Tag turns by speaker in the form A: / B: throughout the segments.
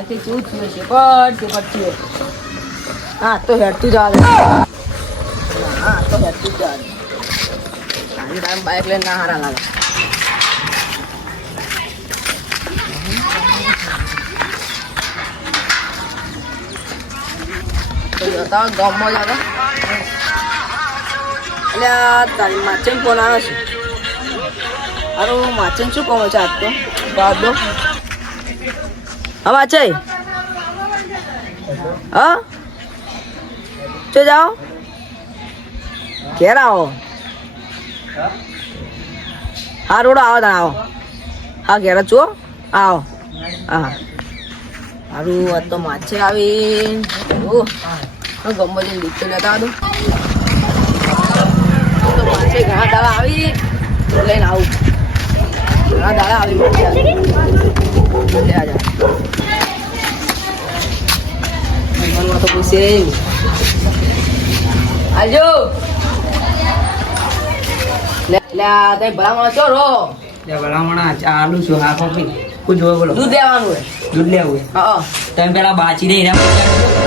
A: આ કે કેવું થયું છે તે હા, તો હેડતું જવા દે હા, તો હેડતું જવા દે આજે તારે બાઇક લઈને ના હારા તો તારી માચન ફોન આવે છે. અરે માચન શું કહો છે આજ તો? બાદ. હા માચે હા? ચો જાઓ. ઘેર આવો. હા, રોડો આવો તા આવો. હા, ઘેર છો આવો. હા. સારું તો માછે આવી. ઓ ગમો જઈને દીકતો લેતા દો તો માછે ઘણા દાડા આવી. લઈને આવું. ઘણા દાડા આવી. માછે આવી લે મનમાં તો પૂછે આજો લે લે આ તે ભલામણ છો રો
B: ભલામણા ચાલુ છું હા કોફી શું જોવે બોલો
A: દૂધ દેવાનું હોય.
B: દૂધ લેવું
A: હા
B: તમે પેલા બાચી દઈ એના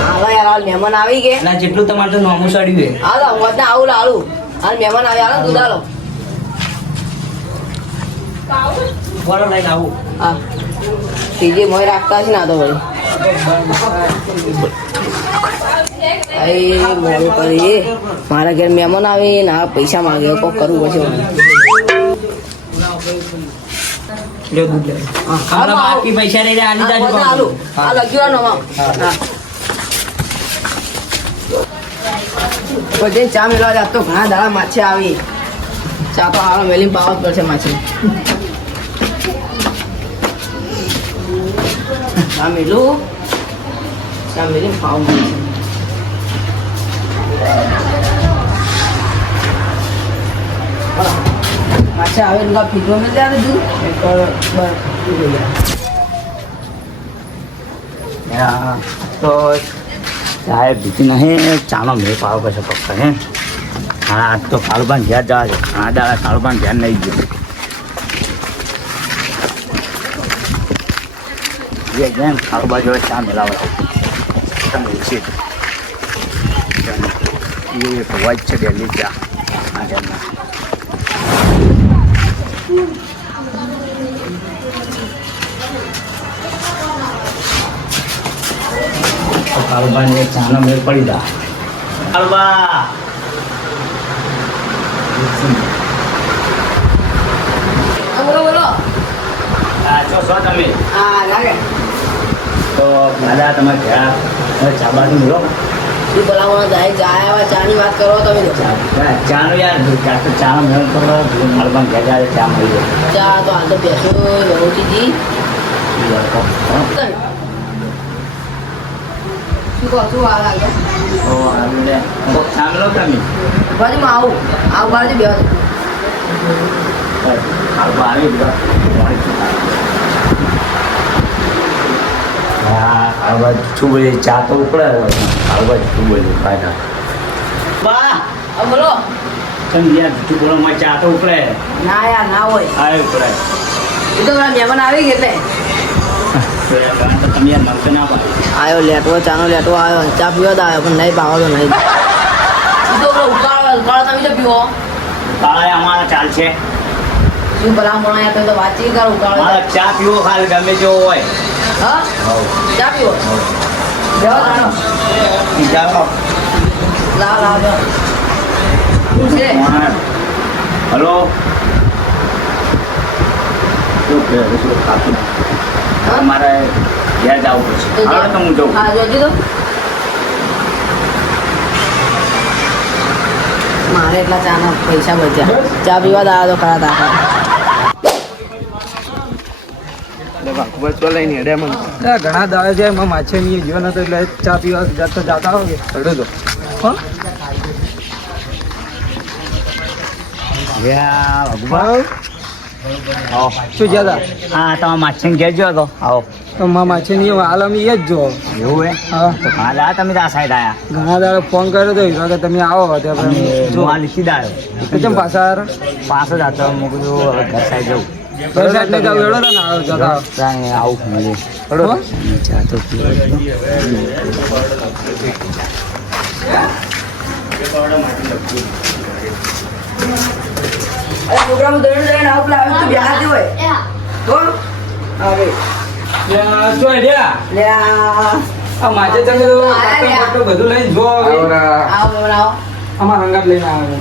A: હાલો યાર હાલ મહેમાન આવી ગયા.
B: પેલા જેટલું તમારે તો નોમું સડ્યું
A: હાલો વધના આવું લાલું. હાલ મહેમાન આવ્યા હાલો દૂધ હાલો.
B: છે બોલો લઈને આવું.
A: હા. ત્રીજી મોય રાખતા છે ના તો ભાઈ મોડું કરી. મારા ઘેર મહેમાન આવી ને આ પૈસા માંગે કોક કરવું
B: પછી પૈસા રહી જાય.
A: પછી ચા મેળવા જાતો ઘણા દાડા માછે આવી. ચા તો હાલો મેલી પાવા જ પડશે માછલી માછે આવે એટલે ફીટો મેં ત્યારે દૂધ એક વાર બર પી ગયા
C: હા, તો ચાય બીજી નહીં ચાનો મેં પાવ પછી પક્કા હે હા તો કાળુબાન ઘેર જવા છે. હા દાડા કાળુબાન ઘેર નહીં ગયો. એ જેમ કાળુબા જોડે ચા તમે છે. એ એક વોચ છે ડેલી ચા. આ જેમના તો ચાનો મેળ પડી જા કાળુબા!
A: બોલો બોલો.
C: હા છો છો તમે.
A: હા લાગે.
C: તો દાદા તમે ઘેર? ચાબાથી ચા મળો
A: શું ભલામણ જાય ચા આવા ચાની વાત કરો તમે.
C: ચાનો યાર ચા તો ચાનો મેળ કરો કાળુબાન ઘેર જાય ચા મળી
A: ચા તો હાલ તો બેસો રહોતીજી
C: જાય
A: શું કહો શું આ લાગે
C: ઓ હારું લે. તો ચા તમે.
A: બાજુમાં આવું આવું બાજુ બે
C: કાળુબા આવી ગયો હા કાળુબા ચા તો ઉકળે કાળુબા શું બોલે ફાયદા બા
A: બોલો.
C: તમે યાર જૂઠું બોલો માં ચા તો ઉકળે
A: ના યાર ના હોય.
C: હા ઉકળે
A: એ તો પેલા મહેમાન આવી ગયા એટલે.
C: યાર તમે યાર મળશે ના પાડે.
A: આવ્યો લેટવો ચાનો લેટવો આવ્યો ચા પીવા આવ્યો પણ નહીં પાવો તો નહીં તો પેલો ઉકાળો ઉકાળો તમે તો પીવો.
C: કાળા અમારા ચાલશે
A: શું યાર તમે તો વાતચીત કરો ઉકાળો.
C: ચા પીવો ખાલી ગમે તેવો હોય.
A: ચા
C: હલો? મારે ઘેર જવું પડશે. તો હું જઉં
A: હા જોજો તો. મારે એટલા ચાના પૈસા બચ્યા. ચા પીવા દાવા તો ખરા તાકા
B: ઘણા દાવે જાય એમાં માછે નહીં ગયો નતો એટલે ચા પીવા જતો જાતા હોય હડો તો. શું જ્યાદા
C: હા તમે માછીને ઘેર જો તો. આવો.
B: તો માં માછે નહીં એ જ જો.
C: એવું હે?
B: હા.
C: તો કાલે આ તમે આ સાઈડ આયા.
B: ઘણા દાડા ફોન કર્યો તો કે તમે આવો
C: અને
B: જો.
C: આ લીધી
B: તો કેમ પાછા?
C: પાછો જ હતો હું હવે ઘર સાઈડ જવું.
B: બસ આટલે જાવ આવો. આવો.
C: આવું તો પીવો જ
A: આવું આવે હોય. તો
B: શું આઈડિયા?
A: લે આ.
B: આ તમે તો બધું લઈને જો.
A: આવો બનાવો
B: અમારા અંગાત લઈને આવે.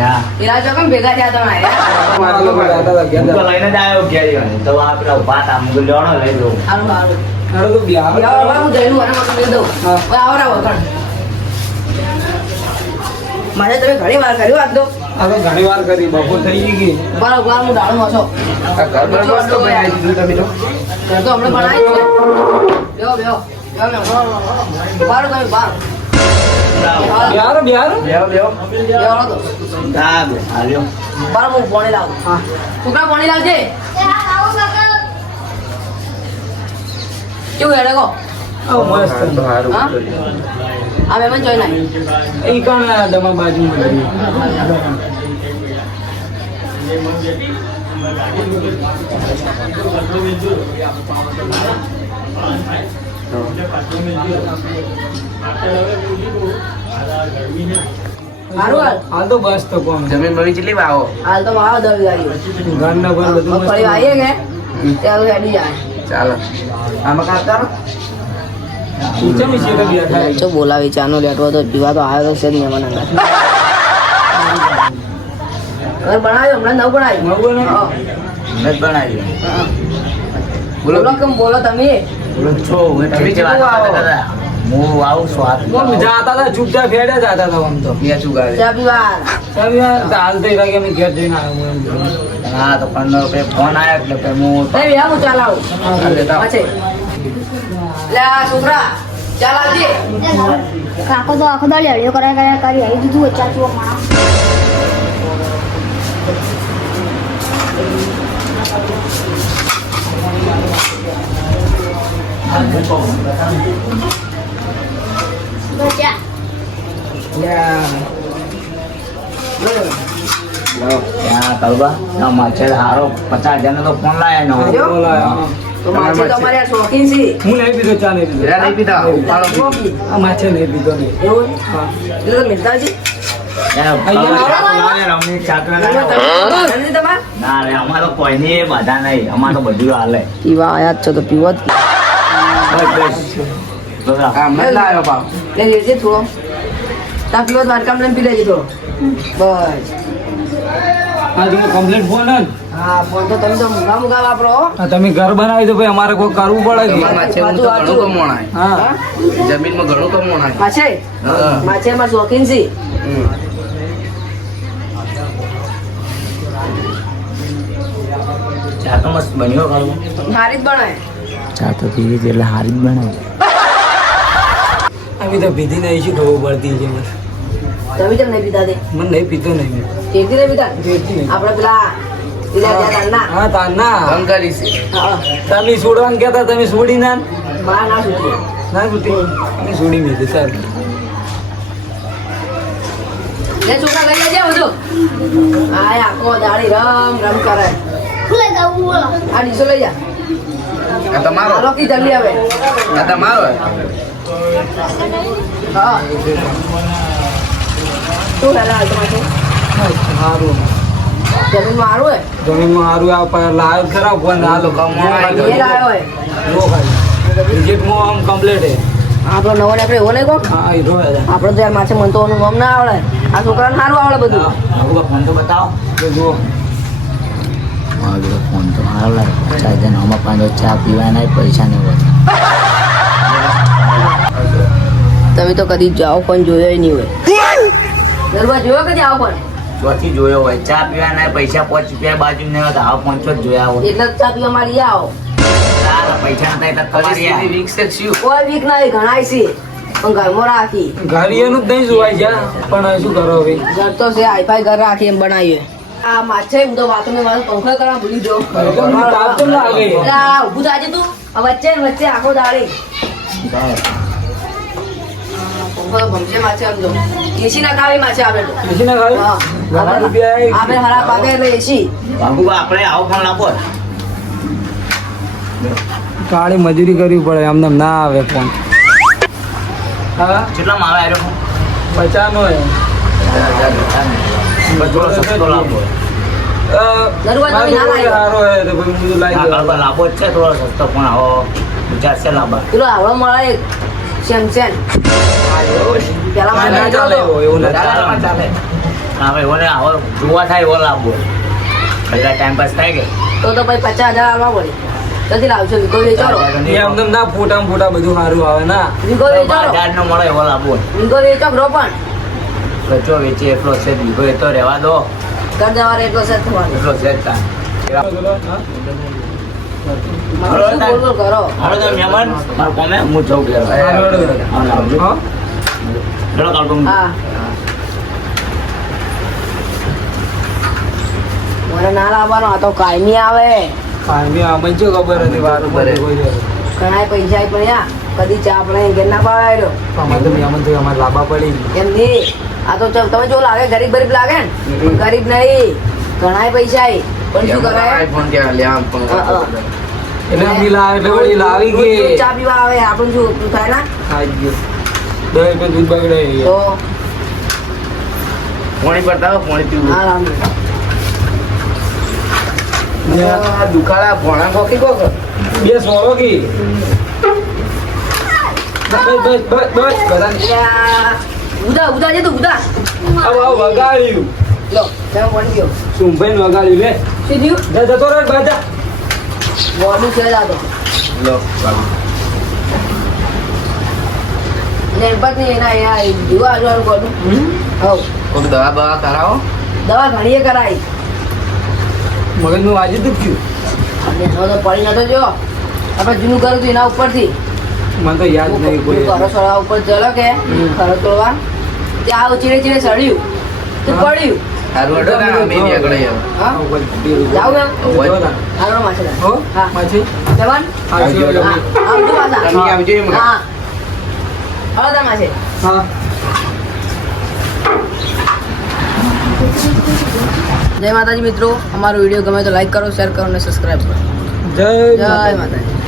C: હા.
A: જો કેમ ભેગા થયા તમે
B: અમારા લોકો દાદા
C: હું તો
B: ગયા
C: લઈને જ આવ્યો કેરીઓને. તો આ ઊભા હતા. હું કીધું લઈ લઉં.
A: હારું હારું.
B: હેડો તો બ્યાહ.
A: યાર હું જઈનું અને મતલબ લઈ દઉં. હવે આવરાવો કણ મારે તમે ઘણી વાર કર્યું આજ તો.
B: આ ઘણી વાર કરી બપોર થઈ ગઈ.
A: બરાબર બરાબર હું ડાળું વાંચો ઘર તો હમણાં બનાવી બેહો બેહો. બેહો બેહો. બાર તમે બાર
B: બિહારો બિહારો
A: બેહો તો
C: હા, બે. હાલ્યો.
A: બાર હું પાણી લાવું.
B: હા.
A: છોકરા પાણી લાવજે? કેવું હેડે
B: મસ્ત.
A: હા આ જોઈ
B: ઈ કોણ દમા બાજુ
A: હાલ?
B: હાલ તો બસ તો કોણ
D: જમીન મળી કેટલી વાવો
A: હાલ તો વાવ દવી ગાડી
B: ઘરના પર બધું
A: મગફળી વાવીએ ને ત્યાં હેડી જાય.
D: ચાલો. આમાં કાકા
A: બોલાવી ચાનો લેટવો તો પીવા તો આવ્યો છે જ મહેમાન અંગા બનાવ્યો હમણાં નવ બનાવ્યું.
B: નવું ને?
A: હા.
C: મેં જ બનાવી.
A: બોલો કેમ બોલો તમે?
C: છો, હું
D: આવો?
C: છું હાથ
B: કોણ? જાતા હતા ચૂપચાપ ફેડે જતા હતા આમ તો.
D: ત્યાં
A: ચુગાડે.
B: રવિવાર યાર, તો હાલ તો એવા કે અમે ઘેર જઈને આવ્યો હું
C: હા તો પણ પછી ફોન આવ્યો એટલે પછી હું
A: નહીં વ્યા હું ચાલાવું. પછી. લે છોકરા ચાલ
E: કાકો તો આખો દાડી હળિયો કરાય કરાય કરી આવી દીધું ચાચુઓ માણસ.
C: ત્યાં કલબા ના માછેર હારો પચાસ હજારનો તો ફોન
A: અમારે છે
B: હું નહીં
C: બધા નહીં. અમારે બધું હાલે.
A: પીવા આયા છો તો પીવો જ. લેજે થોડો તા પીવો તો લઈને પી લેજે થોડો બસ
B: હા તમે કમ્પ્લીટ ફોન હા
A: ફોન તો તમે તો મૂંગા મૂંગા વાપરો
B: તમે ઘર બનાવી દો ભાઈ અમારે કોઈ કરવું પડે
D: ઘણું કમોણાય
B: હા.
A: હા?
D: જમીનમાં ઘણું કમોણાય
A: માછે?
D: હા.
A: માછે શોખીન છે.
C: ચા તો મસ્ત બન્યો ખરું
A: હારી જ બનાય
C: ચા તો પીવી છે એટલે હારી જ બનાવી
B: અમે તો પીધી નહીં શું ખબર પડતી છે
A: તમે કેમ નહીં પીતા તે?
B: મને નહીં પીતો નહીં મેં.
A: કેથી નહીં પીતા?
B: નહીં.
A: આપણે પેલા
B: હા તાર ના
D: બંધ કરી છે.
A: હા.
B: તમે છોડવાનું કહેતા તમે છોડી ના?
A: ના.
B: ના છૂટી અમે છોડી મેં ચાલ
A: લે છોકરા લઈ લેજે બધું. હા આખો દાડી રમ રમ કરે. આ ડીસો લઈ જા.
D: આ તમારો?
A: હાલો કી જલ્દી આવે
D: આ તમારો?
A: હા. શું હેલા તમારે?
B: સારું
A: જમીન મારું હે?
B: જમીનમાં સારું આ પર લાયો ખરા ફોન આ લોકો
A: એ લાવ્યો હે.
B: જો ખાલી મો આમ કમ્પ્લીટ હે.
A: આપણો નવો ને આપણે એવો નહીં કોક
B: હા એ રોય
A: આપણો તો યાર માથે મન તો ઓનું નામ ના આવડે. આ છોકરાને સારું આવડે બધું.
C: આવું ફોન તો બતાવો.
B: જો
C: મારો ફોન તો ચાર જણ આમાં પાંચ ચા પીવાના પૈસા નહીં હોય.
A: તમે તો કદી જાઓ પણ જોયો નહીં હોય. ગરબા જોયો કદી આવો પણ?
C: ચોથી જોયો હોય. ચા પીવાના પૈસા પાંચ રૂપિયા બાજુ નહીં હોય તો આવો પાંચસો જ જોયા હોય
A: એટલે જ ચા પીવા મારી આવો.
C: પૈસા નતા એટલે તમારી
D: વીક છે
A: કોઈ વીક નહીં ઘણાય છે. પણ ઘરમાં રાખી.
B: એનું જ નહીં જોવાય છે પણ શું કરો હવે?
A: ઘર તો છે હાઈફાઈ ઘર રાખી એમ બનાવીએ. આ માછે હું તો વાતો મેં મારો પંખો કરવા ભૂલી આ ઊભું થાજે તું. વચ્ચે વચ્ચે આખો દાડી. ના
B: ના કાળી મજૂરી કરવી પડે એમને ના આવે ફોન કેટલા
C: માં આવે
B: પચાસ હે
C: થોડો સસ્તો લાવો જ છે થોડો સસ્તો પણ આવો વિચાર છે લાંબા
A: પેલો આવડો મળે
C: ઓને આવો જોવા થાય એવો લાવવો બધા ટાઈમ પાસ થાય કે
A: તો તો ભાઈ પચાસ હજાર આવવા પડે ક્યાંથી લાવશો વિકો વેચારો
B: ના ફોટા ફોટા બધું સારું આવે ના
A: વિકો વેચારો
C: હજાર નો મળે એવો લાવવો
A: વિકો વેચો બ્રો પણ
C: બચો વેચે એટલો છે દીધો એ તો રહેવા દો.
A: ઘર જવા એટલો છે થવાનો
C: એટલો છે જ
A: મને ના લાવવાનો આ તો કાયમી આવે.
B: કાયમી અમને ખબર હતી છે.
A: ઘણા પૈસા પડ્યા કદી ચા આપણે ઘેર ના પાવાયો
B: અમારે તો મહેમાન થયું, અમારે લાંબા પડી.
A: એમ નહીં. આ તો ચાલ તમે જો લાગે ગરીબ ગરીબ લાગે ને? ગરીબ નહીં. ઘણાય પૈસા પણ શું કરાય
D: આઈફોન કે લે આમ.
B: એટલે અમની લાવ એટલે વળી લાવી
A: રોજ ચા પીવા આવે આપણ શું તું થાય ના?
B: ખાઈ ગયો. દહીં પે દૂધ બગડે
A: તો?
D: પોણી બતાવો પાણી પીવું.
A: હા રામ
D: આ દુકાળા ભોણા કોકી કોક?
B: બે સોરો કી. બસ બસ બસ બસ
A: ઉદા ઉદા છે તું ઉદા.
B: આવ આવ વગાડ્યું.
A: લો તમે કોણ ગયો.
B: સુંભાઈ વગાડ્યું લે?
A: થયું?
B: જા જતો રહે બાજા
A: છે તો
D: લો
A: ને એમ પણ નહીં એના અહીંયા જોવા આજુબાજુ કોનું હવ.
D: કોક દવા બવા કરાવો.
A: દવા ઘણીએ કરાઈ
B: મગજનું વાજુ થયું.
A: અને હવે તો પડી નતો જો. આપણે જૂનું કરું હતું એના ઉપરથી.
B: મને તો યાદ નહીં કોઈ
A: ઘરો સળા ઉપર ચલો કે? તોડવા? ત્યાં આવું ચીડે સળ્યું. તો પડ્યું. જય. માતાજી મિત્રો. અમારો વીડિયો ગમે તો લાઈક કરો શેર કરો અને સબસ્ક્રાઈબ કરો.
B: જય
A: જય. માતાજી.